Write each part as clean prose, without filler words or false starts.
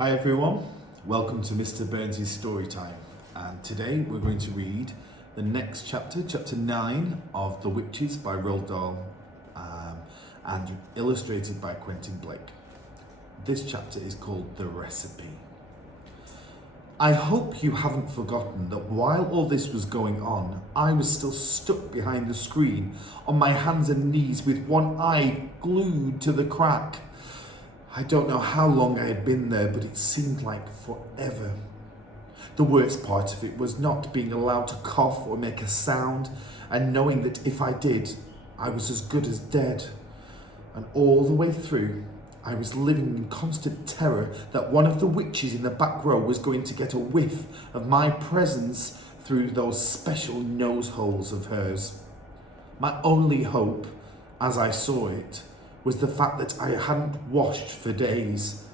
Hi everyone, welcome to Mr. Burns' Storytime, and today we're going to read the next chapter, chapter 9 of The Witches by Roald Dahl, and illustrated by Quentin. This chapter is called The Recipe. I hope you haven't forgotten that while all this was going on, I was still stuck behind the screen on my hands and knees with one eye glued to the crack. I don't know how long I had been there, but it seemed like forever. The worst part of it was not being allowed to cough or make a sound, and knowing that if I did, I was as good as dead. And all the way through, I was living in constant terror that one of the witches in the back row was going to get a whiff of my presence through those special nose holes of hers. My only hope, as I saw it, was the fact that I hadn't washed for days.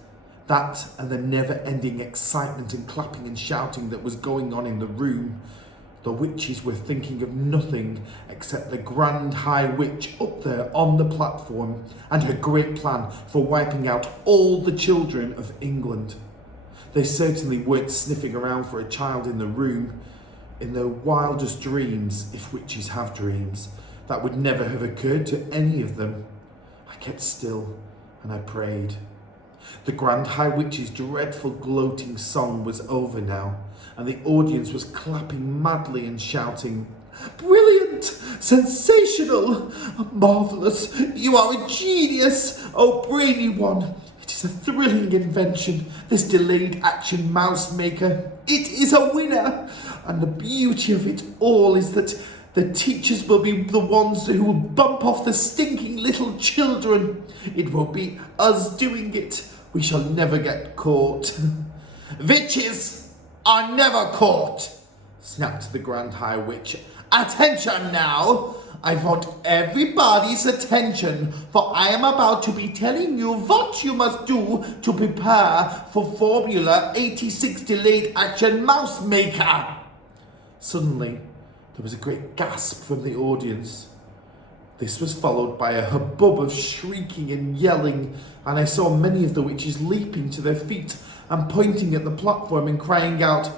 That and the never-ending excitement and clapping and shouting that was going on in the room. The witches were thinking of nothing except the Grand High Witch up there on the platform and her great plan for wiping out all the children of England. They certainly weren't sniffing around for a child in the room. In their wildest dreams, if witches have dreams, that would never have occurred to any of them. I kept still and I prayed. The Grand High Witch's dreadful gloating song was over now, and the audience was clapping madly and shouting, "Brilliant! Sensational! Marvellous! You are a genius! Oh, brainy one! It is a thrilling invention, this delayed action mouse maker. It is a winner! And the beauty of it all is that the teachers will be the ones who will bump off the stinking little children. It won't be us doing it. We shall never get caught." "Witches are never caught," snapped the Grand High Witch. "Attention now! I want everybody's attention, for I am about to be telling you what you must do to prepare for Formula 86 Delayed Action Mouse Maker." Suddenly, there was a great gasp from the audience. This was followed by a hubbub of shrieking and yelling, and I saw many of the witches leaping to their feet and pointing at the platform and crying out,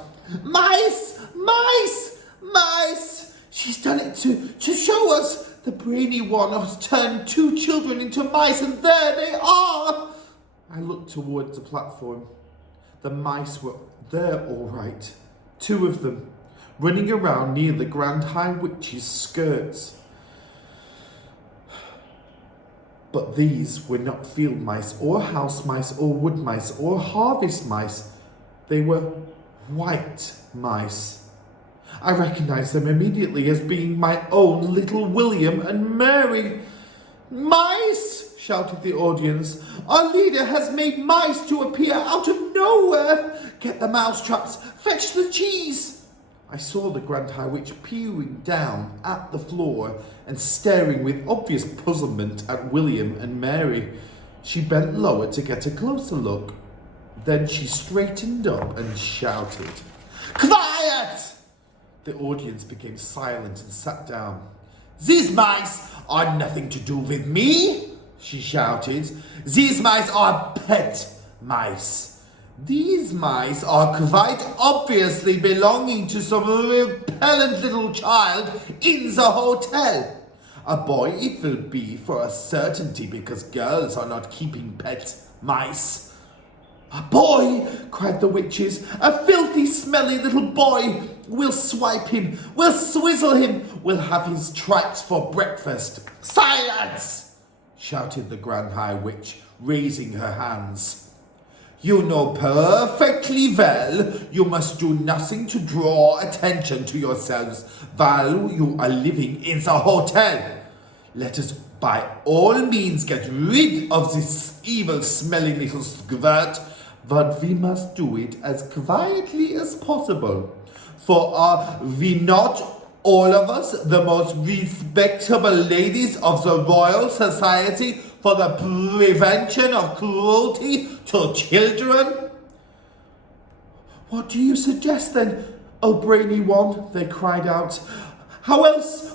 "Mice! Mice! Mice! She's done it to show us! The brainy one has turned 2 children into mice, and there they are!" I looked towards the platform. The mice were there all right, 2 of them, running around near the Grand High Witch's skirts. But these were not field mice, or house mice, or wood mice, or harvest mice. They were white mice. I recognized them immediately as being my own little William and Mary. "Mice!" shouted the audience. "Our leader has made mice to appear out of nowhere! Get the mouse traps! Fetch the cheese!" I saw the Grand High Witch peering down at the floor and staring with obvious puzzlement at William and Mary. She bent lower to get a closer look. Then she straightened up and shouted, "Quiet!" The audience became silent and sat down. "These mice are nothing to do with me," she shouted. "These mice are pet mice. These mice are quite obviously belonging to some repellent little child in the hotel. A boy it will be for a certainty, because girls are not keeping pet mice." "A boy!" cried the witches. "A filthy, smelly little boy! We'll swipe him! We'll swizzle him! We'll have his tripes for breakfast!" "Silence!" shouted the Grand High Witch, raising her hands. "You know perfectly well you must do nothing to draw attention to yourselves while you are living in the hotel. Let us by all means get rid of this evil-smelling little squirt, but we must do it as quietly as possible. For are we not, all of us, the most respectable ladies of the Royal Society for the prevention of cruelty to children?" "What do you suggest then, oh brainy one?" they cried out. "How else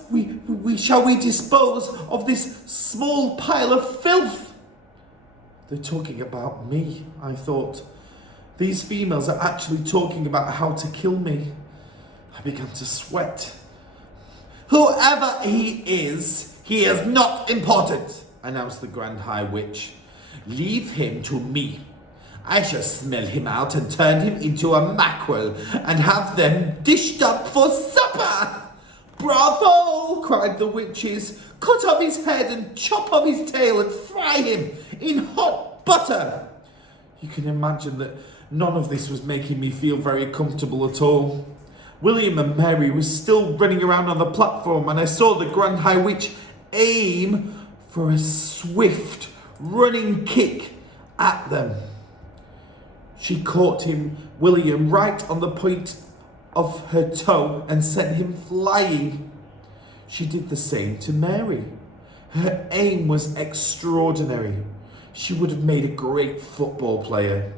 shall we dispose of this small pile of filth?" They're talking about me, I thought. These females are actually talking about how to kill me. I began to sweat. Whoever he is not important, announced the Grand High Witch. Leave him to me. I shall smell him out and turn him into a mackerel and have them dished up for supper. Bravo, cried the witches. Cut off his head and chop off his tail and fry him in hot butter. You can imagine that none of this was making me feel very comfortable at all. William and Mary were still running around on the platform, and I saw the Grand High Witch aim for a swift running kick at them. She caught William, right on the point of her toe and sent him flying. She did the same to Mary. Her aim was extraordinary. She would have made a great football player.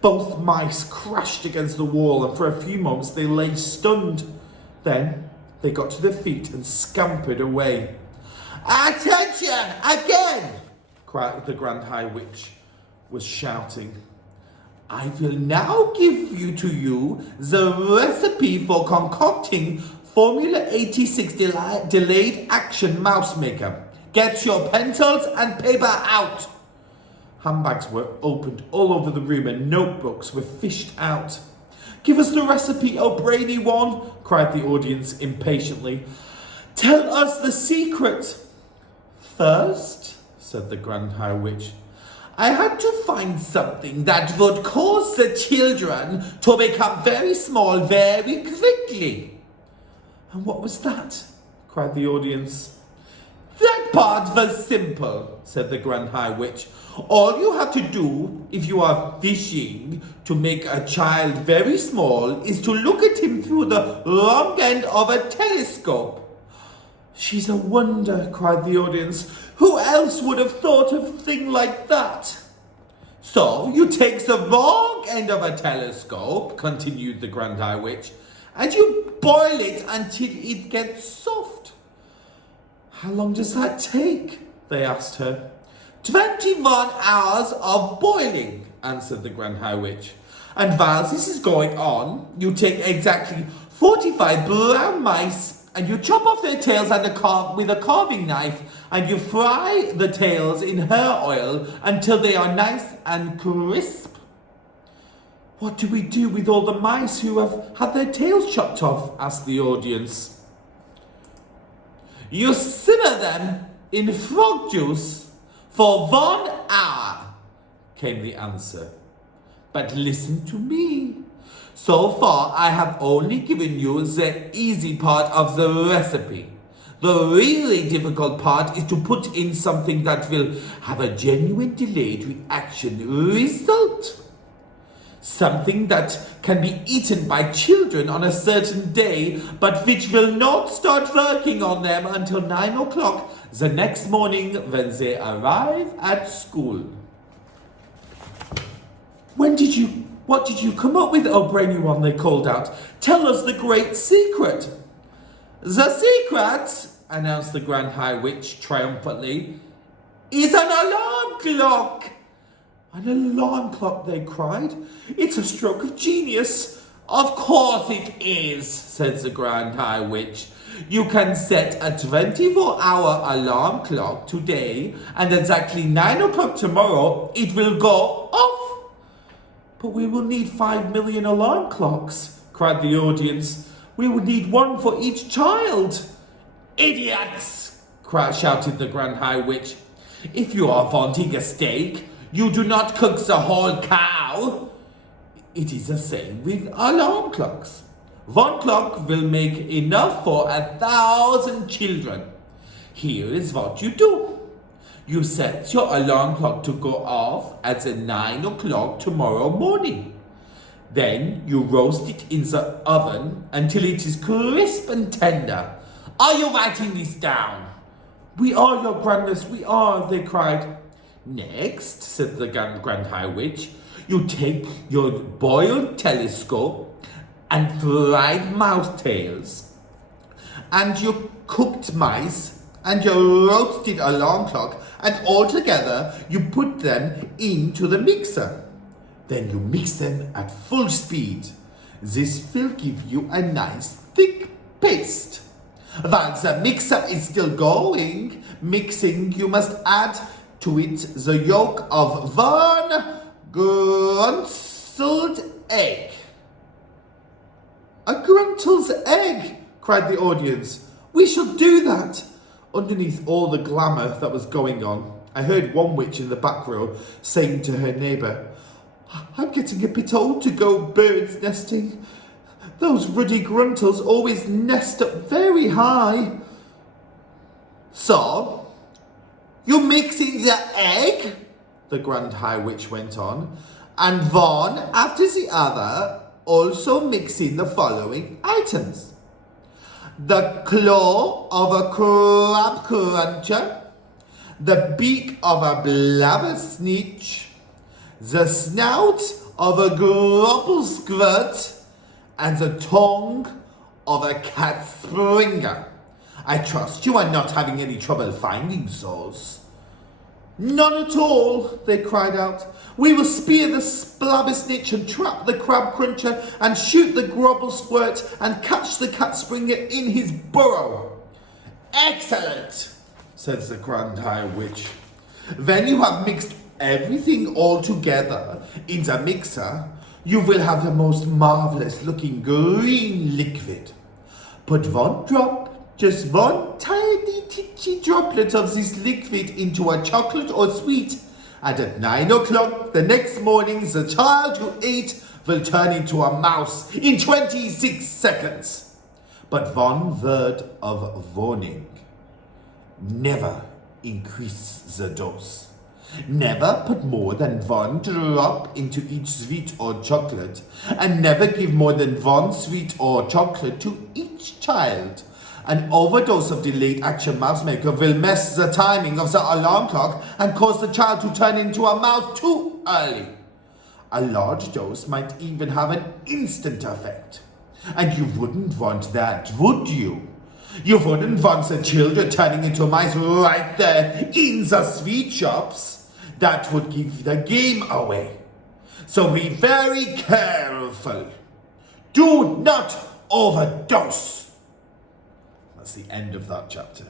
Both mice crashed against the wall, and for a few moments they lay stunned. Then they got to their feet and scampered away. Attention! Again! cried the Grand High Witch was shouting. I will now give to you the recipe for concocting Formula 86 Delayed Action Mouse Maker. Get your pencils and paper out. Handbags were opened all over the room and notebooks were fished out. Give us the recipe, oh brainy one, cried the audience impatiently. Tell us the secret. First, said the Grand High Witch, I had to find something that would cause the children to become very small very quickly. And what was that? Cried the audience. That part was simple, said the Grand High Witch. All you have to do if you are wishing to make a child very small is to look at him through the wrong end of a telescope. She's a wonder, cried the audience. Who else would have thought of a thing like that? So you take the wrong end of a telescope, continued the Grand High Witch, and you boil it until it gets soft. How long does that take? They asked her. 21 hours of boiling, answered the Grand High Witch. And while this is going on, you take exactly 45 brown mice and you chop off their tails with a carving knife, and you fry the tails in hair oil until they are nice and crisp. What do we do with all the mice who have had their tails chopped off? Asked the audience. You simmer them in frog juice for 1 hour, came the answer. But listen to me. So far, I have only given you the easy part of the recipe. The really difficult part is to put in something that will have a genuine delayed reaction result. Something that can be eaten by children on a certain day, but which will not start working on them until 9 o'clock the next morning when they arrive at school. What did you come up with, oh brainy one? They called out. Tell us the great secret. The secret, announced the Grand High Witch triumphantly, is an alarm clock. An alarm clock, they cried. It's a stroke of genius. Of course it is, said the Grand High Witch. You can set a 24-hour alarm clock today, and exactly 9 o'clock tomorrow it will go off. But we will need 5 million alarm clocks, cried the audience. We would need one for each child. Idiots, shouted the Grand High Witch. If you are wanting a steak, you do not cook the whole cow. It is the same with alarm clocks. 1 clock will make enough for 1,000 children. Here is what you do. You set your alarm clock to go off at 9 o'clock tomorrow morning. Then you roast it in the oven until it is crisp and tender. Are you writing this down? We are, your grandness, we are, they cried. Next, said the Grand High Witch, you take your boiled telescope and fried mouse tails, and your cooked mice, and your roasted alarm clock, and all together you put them into the mixer. Then you mix them at full speed. This will give you a nice thick paste. While the mixer is still mixing, you must add to it the yolk of one gruntled egg. A gruntle's egg, cried the audience. We shall do that. Underneath all the glamour that was going on, I heard one witch in the back row saying to her neighbour, I'm getting a bit old to go birds nesting. Those ruddy gruntles always nest up very high. So, you're mixing the egg, the Grand High Witch went on, and one after the other, also mixing the following items. The claw of a crab cruncher, the beak of a blabber snitch, the snout of a grubble squirt, and the tongue of a cat springer. I trust you are not having any trouble finding those. None at all, they cried out. We will spear the blabber snitch and trap the crab cruncher and shoot the grubble squirt and catch the cat springer in his burrow. Excellent, says the Grand High Witch. When you have mixed everything all together in the mixer, you will have the most marvelous looking green liquid. Put one drop, just one tiny titchy droplet of this liquid into a chocolate or sweet, and at 9 o'clock the next morning the child who ate will turn into a mouse in 26 seconds. But one word of warning. Never increase the dose. Never put more than one drop into each sweet or chocolate, and never give more than one sweet or chocolate to each child. An overdose of delayed action mouse maker will mess the timing of the alarm clock and cause the child to turn into a mouse too early. A large dose might even have an instant effect. And you wouldn't want that, would you? You wouldn't want the children turning into mice right there in the sweet shops. That would give the game away. So be very careful. Do not overdose. That's the end of that chapter.